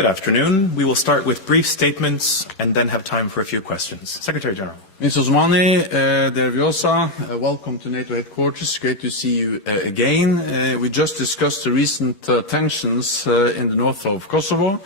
Good afternoon. We will start with brief statements and then have time for a few questions. Secretary General. Mr. Osmani, dear Vjosa, welcome to NATO headquarters. Great to see you again. We just discussed the recent tensions in the north of Kosovo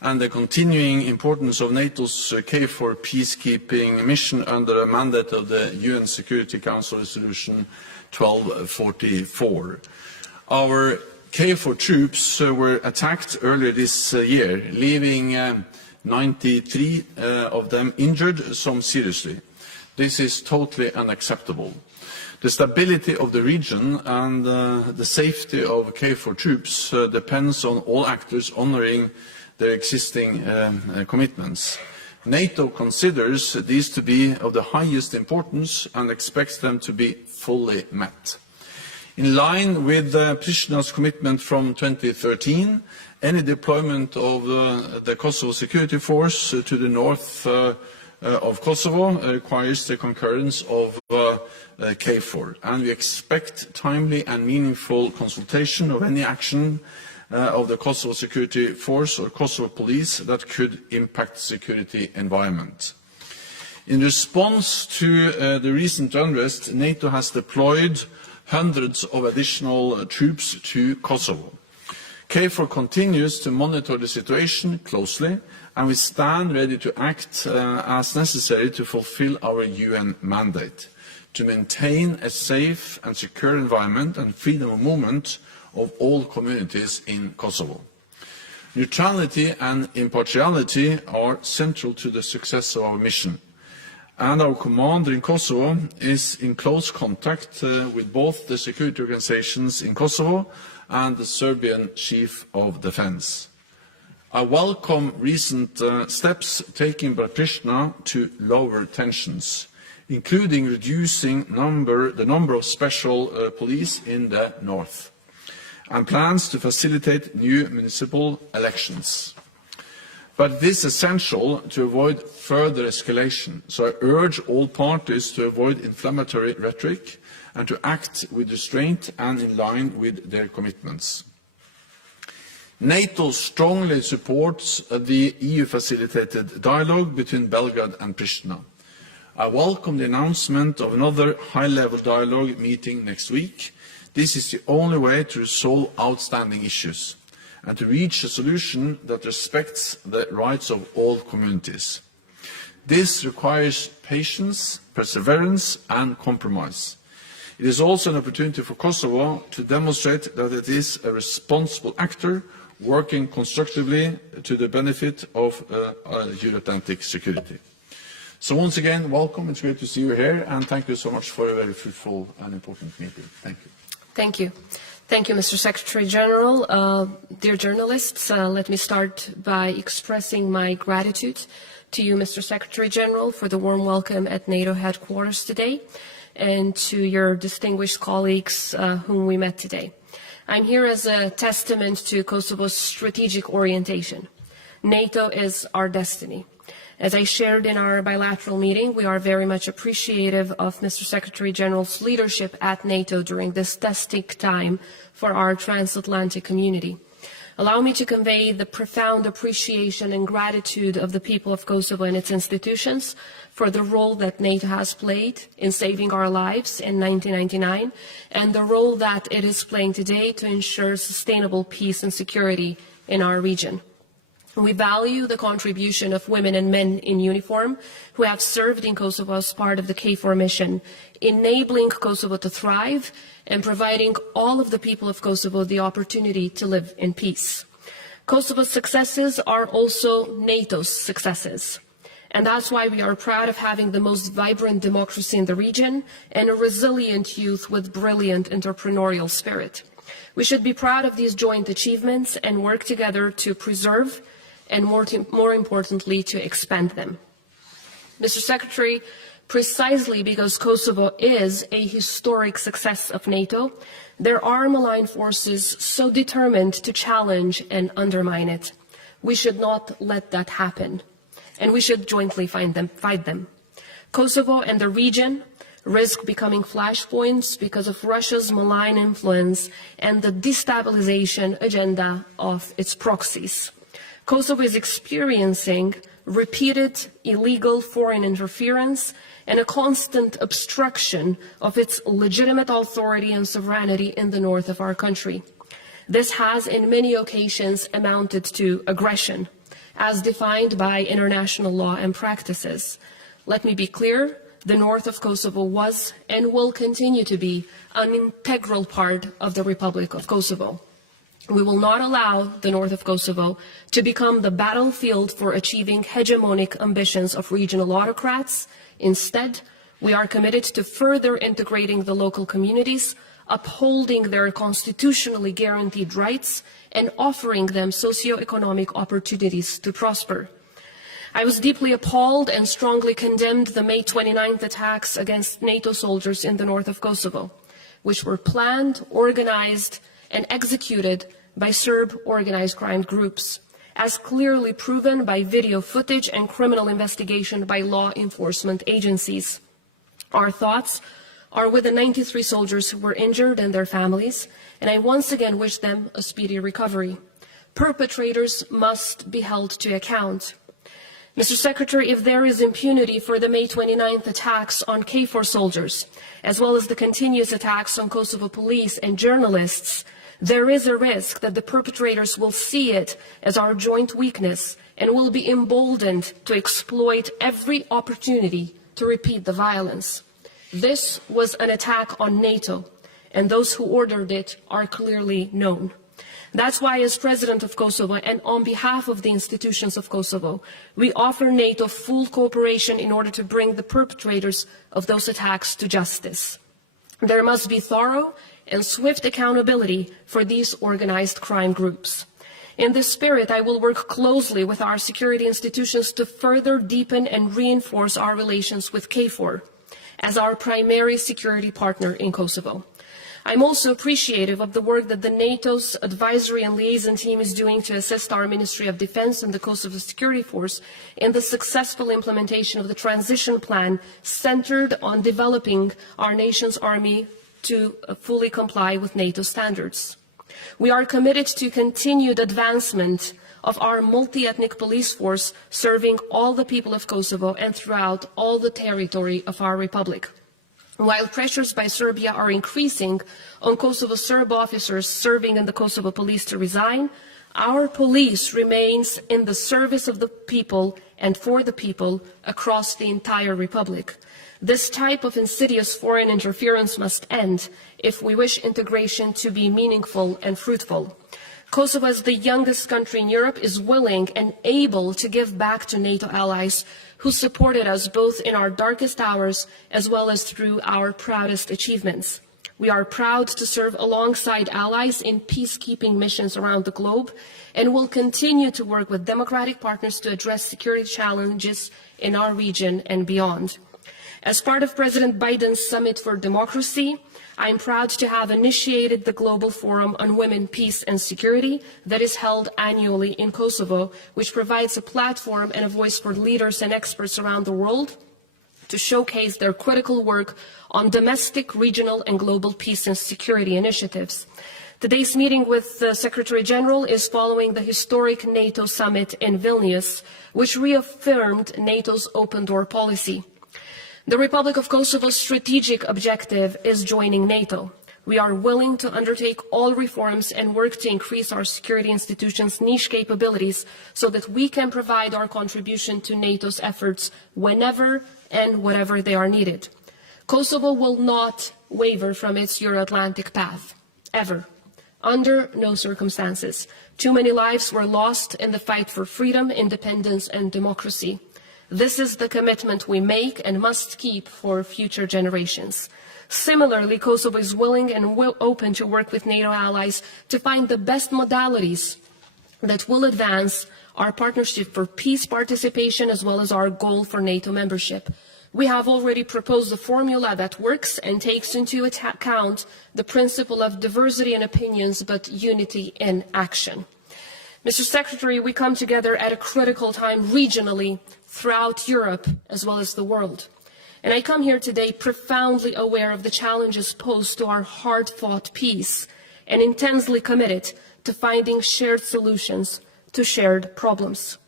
and the continuing importance of NATO's KFOR peacekeeping mission under a mandate of the UN Security Council Resolution 1244. Our KFOR troops were attacked earlier this year, leaving 93 of them injured, some seriously. This is totally unacceptable. The stability of the region and the safety of KFOR troops depends on all actors honoring their existing commitments. NATO considers these to be of the highest importance and expects them to be fully met. In line with Prishtina's commitment from 2013, any deployment of the Kosovo Security Force to the north of Kosovo requires the concurrence of KFOR, and we expect timely and meaningful consultation of any action of the Kosovo Security Force or Kosovo Police that could impact the security environment. In response to the recent unrest, NATO has deployed hundreds of additional troops to Kosovo. KFOR continues to monitor the situation closely, and we stand ready to act as necessary to fulfill our UN mandate, to maintain a safe and secure environment and freedom of movement of all communities in Kosovo. Neutrality and impartiality are central to the success of our mission, and our commander in Kosovo is in close contact with both the security organizations in Kosovo and the Serbian Chief of Defense. I welcome recent steps taken by Pristina to lower tensions, including reducing the number of special police in the north, and plans to facilitate new municipal elections. But it is essential to avoid further escalation, so I urge all parties to avoid inflammatory rhetoric and to act with restraint and in line with their commitments. NATO strongly supports the EU-facilitated dialogue between Belgrade and Pristina. I welcome the announcement of another high-level dialogue meeting next week. This is the only way to resolve outstanding issues and to reach a solution that respects the rights of all communities. This requires patience, perseverance and compromise. It is also an opportunity for Kosovo to demonstrate that it is a responsible actor working constructively to the benefit of Euro-Atlantic security. So once again, welcome. It's great to see you here, and thank you so much for a very fruitful and important meeting. Thank you. Thank you. Thank you, Mr. Secretary General. Dear journalists, let me start by expressing my gratitude to you, Mr. Secretary General, for the warm welcome at NATO headquarters today, and to your distinguished colleagues whom we met today. I'm here as a testament to Kosovo's strategic orientation. NATO is our destiny. As I shared in our bilateral meeting, we are very much appreciative of Mr. Secretary General's leadership at NATO during this testing time for our transatlantic community. Allow me to convey the profound appreciation and gratitude of the people of Kosovo and its institutions for the role that NATO has played in saving our lives in 1999 and the role that it is playing today to ensure sustainable peace and security in our region. We value the contribution of women and men in uniform who have served in Kosovo as part of the KFOR mission, enabling Kosovo to thrive and providing all of the people of Kosovo the opportunity to live in peace. Kosovo's successes are also NATO's successes. And that's why we are proud of having the most vibrant democracy in the region and a resilient youth with brilliant entrepreneurial spirit. We should be proud of these joint achievements and work together to preserve and more importantly, to expand them. Mr. Secretary, precisely because Kosovo is a historic success of NATO, there are malign forces so determined to challenge and undermine it. We should not let that happen, and we should jointly fight them. Kosovo and the region risk becoming flashpoints because of Russia's malign influence and the destabilization agenda of its proxies. Kosovo is experiencing repeated illegal foreign interference and a constant obstruction of its legitimate authority and sovereignty in the north of our country. This has, in many occasions, amounted to aggression, as defined by international law and practices. Let me be clear, the north of Kosovo was and will continue to be an integral part of the Republic of Kosovo. We will not allow the north of Kosovo to become the battlefield for achieving hegemonic ambitions of regional autocrats. Instead, we are committed to further integrating the local communities, upholding their constitutionally guaranteed rights, and offering them socio-economic opportunities to prosper. I was deeply appalled and strongly condemned the May 29th attacks against NATO soldiers in the north of Kosovo, which were planned, organized, and executed by Serb organized crime groups, as clearly proven by video footage and criminal investigation by law enforcement agencies. Our thoughts are with the 93 soldiers who were injured and their families, and I once again wish them a speedy recovery. Perpetrators must be held to account. Mr. Secretary, if there is impunity for the May 29th attacks on KFOR soldiers, as well as the continuous attacks on Kosovo police and journalists, there is a risk that the perpetrators will see it as our joint weakness and will be emboldened to exploit every opportunity to repeat the violence. This was an attack on NATO, and those who ordered it are clearly known. That's why, as President of Kosovo and on behalf of the institutions of Kosovo, we offer NATO full cooperation in order to bring the perpetrators of those attacks to justice. There must be thorough and swift accountability for these organized crime groups. In this spirit, I will work closely with our security institutions to further deepen and reinforce our relations with KFOR as our primary security partner in Kosovo. I'm also appreciative of the work that the NATO's advisory and liaison team is doing to assist our Ministry of Defense and the Kosovo Security Force in the successful implementation of the transition plan centered on developing our nation's army to fully comply with NATO standards. We are committed to continued advancement of our multi-ethnic police force serving all the people of Kosovo and throughout all the territory of our republic. While pressures by Serbia are increasing on Kosovo Serb officers serving in the Kosovo police to resign, our police remains in the service of the people and for the people across the entire republic. This type of insidious foreign interference must end if we wish integration to be meaningful and fruitful. Kosovo, as the youngest country in Europe, is willing and able to give back to NATO allies who supported us both in our darkest hours as well as through our proudest achievements. We are proud to serve alongside allies in peacekeeping missions around the globe and will continue to work with democratic partners to address security challenges in our region and beyond. As part of President Biden's Summit for Democracy, I am proud to have initiated the Global Forum on Women, Peace and Security that is held annually in Kosovo, which provides a platform and a voice for leaders and experts around the world to showcase their critical work on domestic, regional and global peace and security initiatives. Today's meeting with the Secretary General is following the historic NATO summit in Vilnius, which reaffirmed NATO's open door policy. The Republic of Kosovo's strategic objective is joining NATO. We are willing to undertake all reforms and work to increase our security institutions' niche capabilities so that we can provide our contribution to NATO's efforts whenever and wherever they are needed. Kosovo will not waver from its Euro-Atlantic path, ever, under no circumstances. Too many lives were lost in the fight for freedom, independence and democracy. This is the commitment we make and must keep for future generations. Similarly, Kosovo is willing and open to work with NATO allies to find the best modalities that will advance our partnership for peace participation as well as our goal for NATO membership. We have already proposed a formula that works and takes into account the principle of diversity in opinions but unity in action. Mr. Secretary, we come together at a critical time regionally throughout Europe as well as the world. And I come here today profoundly aware of the challenges posed to our hard-fought peace and intensely committed to finding shared solutions to shared problems.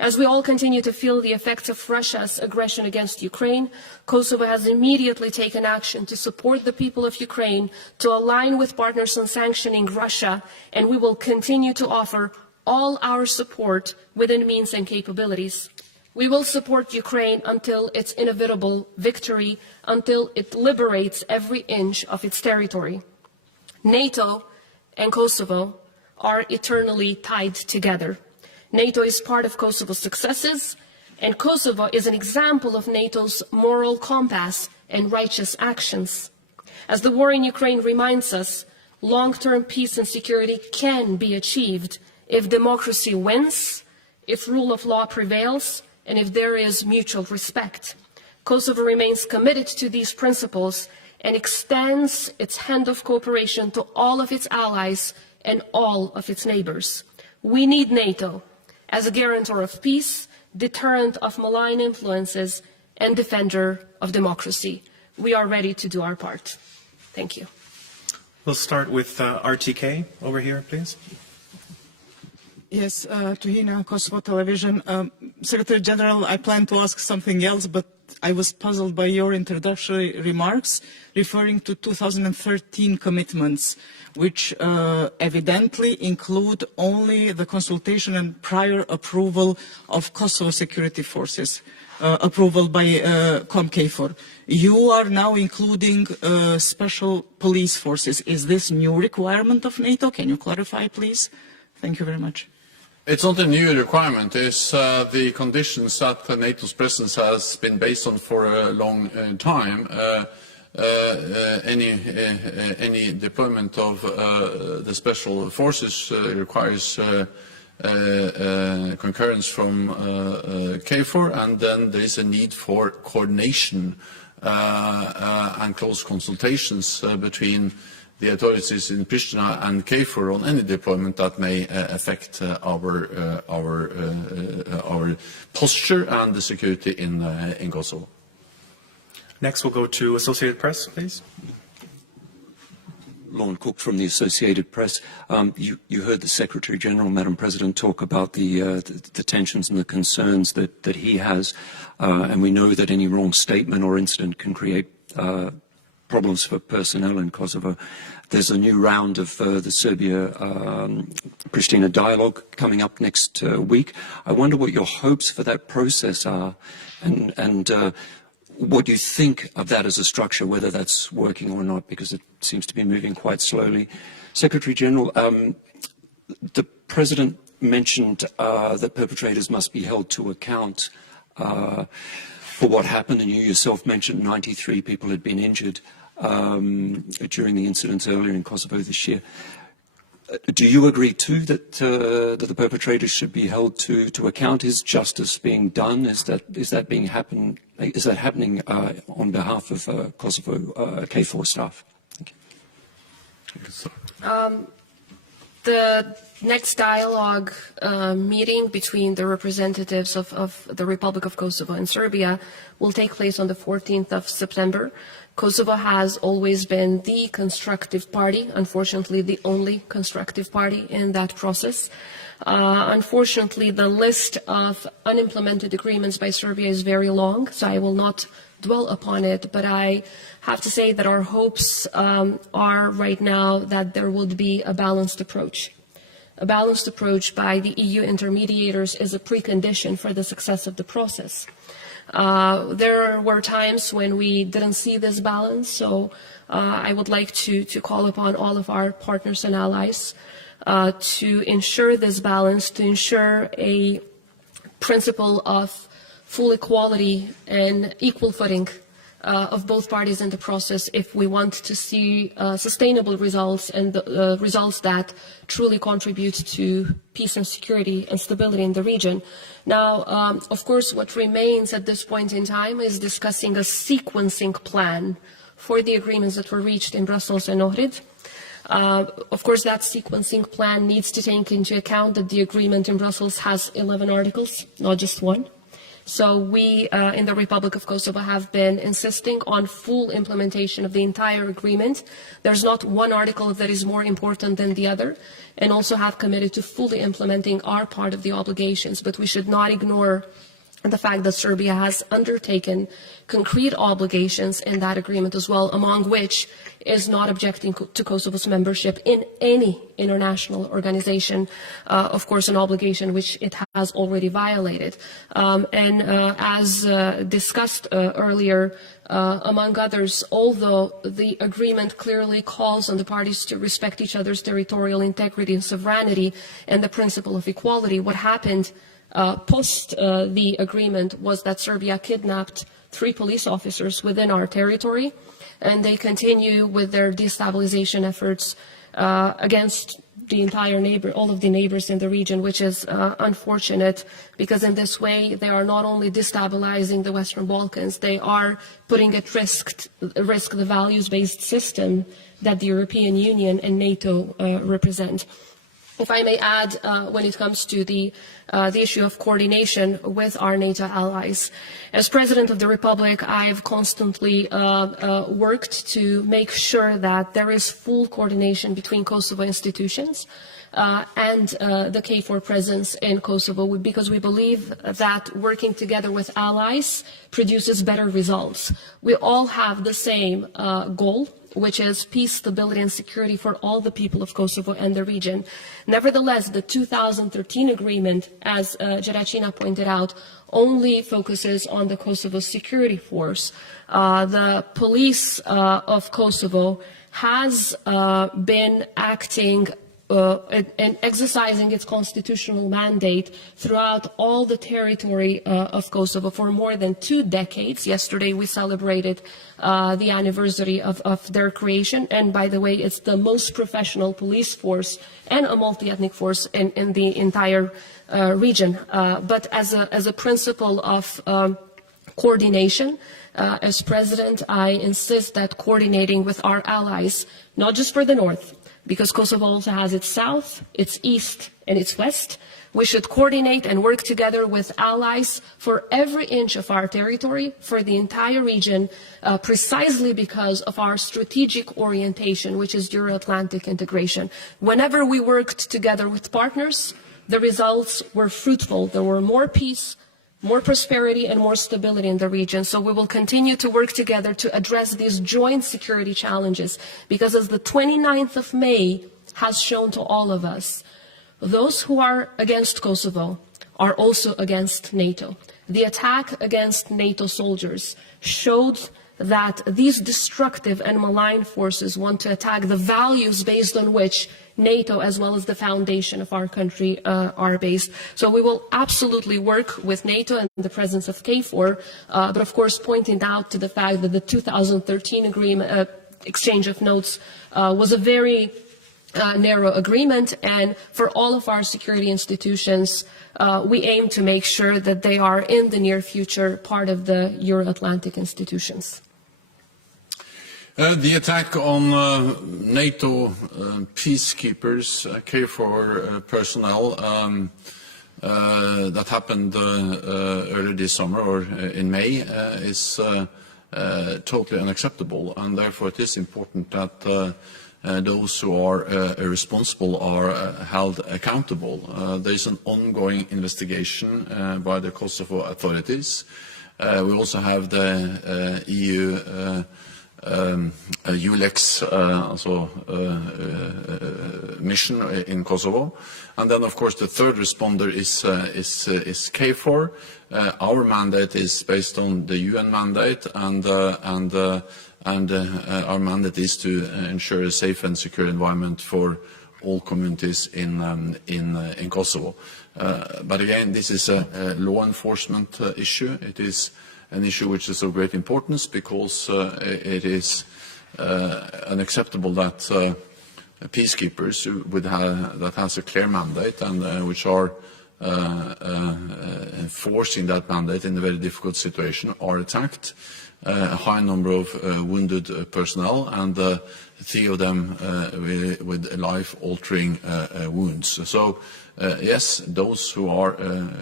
As we all continue to feel the effects of Russia's aggression against Ukraine, Kosovo has immediately taken action to support the people of Ukraine, to align with partners on sanctioning Russia, and we will continue to offer all our support within means and capabilities. We will support Ukraine until its inevitable victory, until it liberates every inch of its territory. NATO and Kosovo are eternally tied together. NATO is part of Kosovo's successes, and Kosovo is an example of NATO's moral compass and righteous actions. As the war in Ukraine reminds us, long-term peace and security can be achieved if democracy wins, if rule of law prevails, and if there is mutual respect. Kosovo remains committed to these principles and extends its hand of cooperation to all of its allies and all of its neighbors. We need NATO as a guarantor of peace, deterrent of malign influences, and defender of democracy. We are ready to do our part. Thank you. We'll start with RTK over here, please. Yes, Tuhina, Kosovo Television. Secretary General, I plan to ask something else, but I was puzzled by your introductory remarks referring to 2013 commitments, which evidently include only the consultation and prior approval of Kosovo security forces, approval by COMKFOR. You are now including special police forces. Is this new requirement of NATO? Can you clarify, please? Thank you very much. It's not a new requirement. It's the conditions that NATO's presence has been based on for a long time. Any deployment of the special forces requires concurrence from KFOR, and then there is a need for coordination and close consultations between the authorities in Pristina and KFOR on any deployment that may affect our posture and the security in Kosovo. Next, we'll go to Associated Press, please. Lorne Cook from the Associated Press. You heard the Secretary General, Madam President, talk about the tensions and the concerns that he has, and we know that any wrong statement or incident can create problems for personnel in Kosovo. There's a new round of the Serbia-Pristina dialogue coming up next week. I wonder what your hopes for that process are, and what you think of that as a structure, whether that's working or not, because it seems to be moving quite slowly. Secretary General, the President mentioned that perpetrators must be held to account for what happened, and you yourself mentioned 93 people had been injured during the incidents earlier in Kosovo this year. Do you agree too that the perpetrators should be held to account? Is justice being done? Is that happening on behalf of Kosovo KFOR staff? Thank you. The next dialogue meeting between the representatives of the Republic of Kosovo and Serbia will take place on the 14th of September. Kosovo has always been the constructive party, unfortunately the only constructive party in that process. Unfortunately, the list of unimplemented agreements by Serbia is very long, so I will not dwell upon it, but I have to say that our hopes are right now that there would be a balanced approach. A balanced approach by the EU intermediators is a precondition for the success of the process. There were times when we didn't see this balance, so I would like to call upon all of our partners and allies to ensure this balance, to ensure a principle of full equality and equal footing of both parties in the process if we want to see sustainable results and results that truly contribute to peace and security and stability in the region. Now, of course, what remains at this point in time is discussing a sequencing plan for the agreements that were reached in Brussels and Ohrid. Of course, that sequencing plan needs to take into account that the agreement in Brussels has 11 articles, not just one. So we in the Republic of Kosovo have been insisting on full implementation of the entire agreement. There's not one article that is more important than the other, and also have committed to fully implementing our part of the obligations. But we should not ignore the fact that Serbia has undertaken concrete obligations in that agreement as well, among which is not objecting to Kosovo's membership in any international organization, of course an obligation which it has already violated. As discussed earlier, among others, although the agreement clearly calls on the parties to respect each other's territorial integrity and sovereignty and the principle of equality, what happened post the agreement was that Serbia kidnapped 3 police officers within our territory, and they continue with their destabilization efforts against the entire all of the neighbors in the region, which is unfortunate, because in this way they are not only destabilizing the Western Balkans, they are putting at risk the values-based system that the European Union and NATO represent. If I may add, when it comes to the issue of coordination with our NATO allies, as President of the Republic, I have constantly worked to make sure that there is full coordination between Kosovo institutions and the KFOR presence in Kosovo, because we believe that working together with allies produces better results. We all have the same goal, which is peace, stability, and security for all the people of Kosovo and the region. Nevertheless, the 2013 agreement, as Jaracina pointed out, only focuses on the Kosovo security force. The police of Kosovo has been acting and exercising its constitutional mandate throughout all the territory of Kosovo for more than 2 decades. Yesterday we celebrated the anniversary of their creation, and by the way, it's the most professional police force and a multi-ethnic force in the entire region. But as a principle of coordination, as President, I insist that coordinating with our allies, not just for the North, because Kosovo also has its south, its east, and its west. We should coordinate and work together with allies for every inch of our territory, for the entire region, precisely because of our strategic orientation, which is Euro-Atlantic integration. Whenever we worked together with partners, the results were fruitful. There were more peace, more prosperity, and more stability in the region. So we will continue to work together to address these joint security challenges, because as the 29th of May has shown to all of us, those who are against Kosovo are also against NATO. The attack against NATO soldiers showed that these destructive and malign forces want to attack the values based on which NATO, as well as the foundation of our country, are based. So we will absolutely work with NATO and the presence of KFOR, but of course pointing out to the fact that the 2013 agreement, exchange of notes, was a very narrow agreement, and for all of our security institutions, we aim to make sure that they are in the near future part of the Euro-Atlantic institutions. The attack on NATO peacekeepers, KFOR personnel, that happened earlier this summer or in May is totally unacceptable, and therefore it is important that those who are responsible are held accountable. There is an ongoing investigation by the Kosovo authorities. We also have the EU ULEX mission in Kosovo, and then of course the third responder is KFOR. Our mandate is based on the UN mandate, and our mandate is to ensure a safe and secure environment for all communities in Kosovo. But again, this is a law enforcement issue. It is an issue which is of great importance, because it is unacceptable that peacekeepers that has a clear mandate and which are enforcing that mandate in a very difficult situation are attacked. A high number of wounded personnel, and 3 of them with life-altering wounds. So, yes, those who are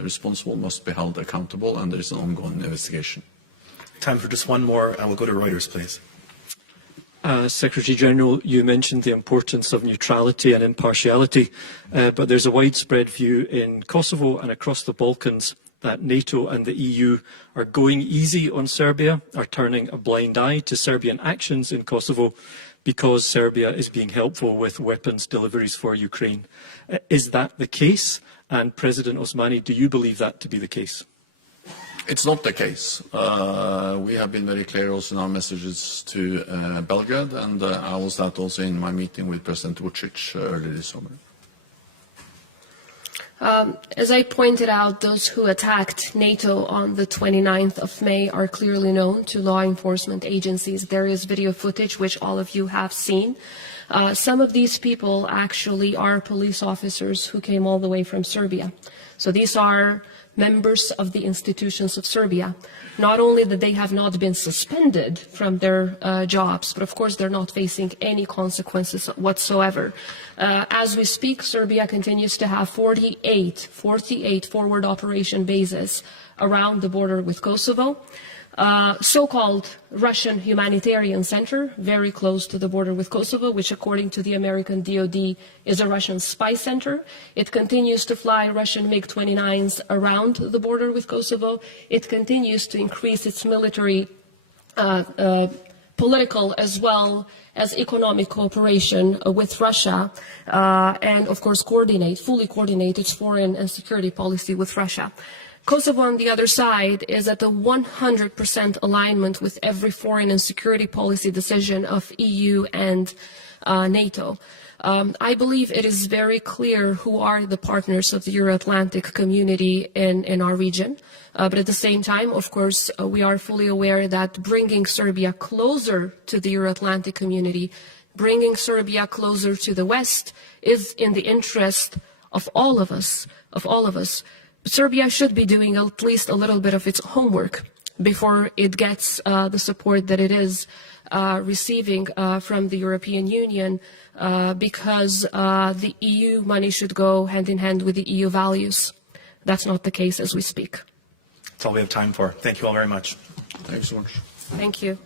responsible must be held accountable, and there is an ongoing investigation. Time for just one more, and we'll go to Reuters, please. Secretary General, you mentioned the importance of neutrality and impartiality, but there's a widespread view in Kosovo and across the Balkans that NATO and the EU are going easy on Serbia, are turning a blind eye to Serbian actions in Kosovo because Serbia is being helpful with weapons deliveries for Ukraine. Is that the case? And President Osmani, do you believe that to be the case? It's not the case. We have been very clear also in our messages to Belgrade, and I was that also in my meeting with President Vučić earlier this summer. As I pointed out, those who attacked NATO on the 29th of May are clearly known to law enforcement agencies. There is video footage, which all of you have seen. Some of these people actually are police officers who came all the way from Serbia. So these are members of the institutions of Serbia. Not only that they have not been suspended from their jobs, but of course they're not facing any consequences whatsoever. As we speak, Serbia continues to have 48 forward operation bases around the border with Kosovo. So-called Russian humanitarian center, very close to the border with Kosovo, which according to the American DoD is a Russian spy center. It continues to fly Russian MiG-29s around the border with Kosovo. It continues to increase its military, political as well as economic cooperation with Russia, and of course fully coordinate its foreign and security policy with Russia. Kosovo, on the other side, is at a 100% alignment with every foreign and security policy decision of EU and NATO. I believe it is very clear who are the partners of the Euro-Atlantic community in our region. But at the same time, of course, we are fully aware that bringing Serbia closer to the Euro-Atlantic community, bringing Serbia closer to the West, is in the interest of all of us, Serbia should be doing at least a little bit of its homework before it gets the support that it is receiving from the European Union, because the EU money should go hand in hand with the EU values. That's not the case as we speak. That's all we have time for. Thank you all very much. Thank you so much. Thank you.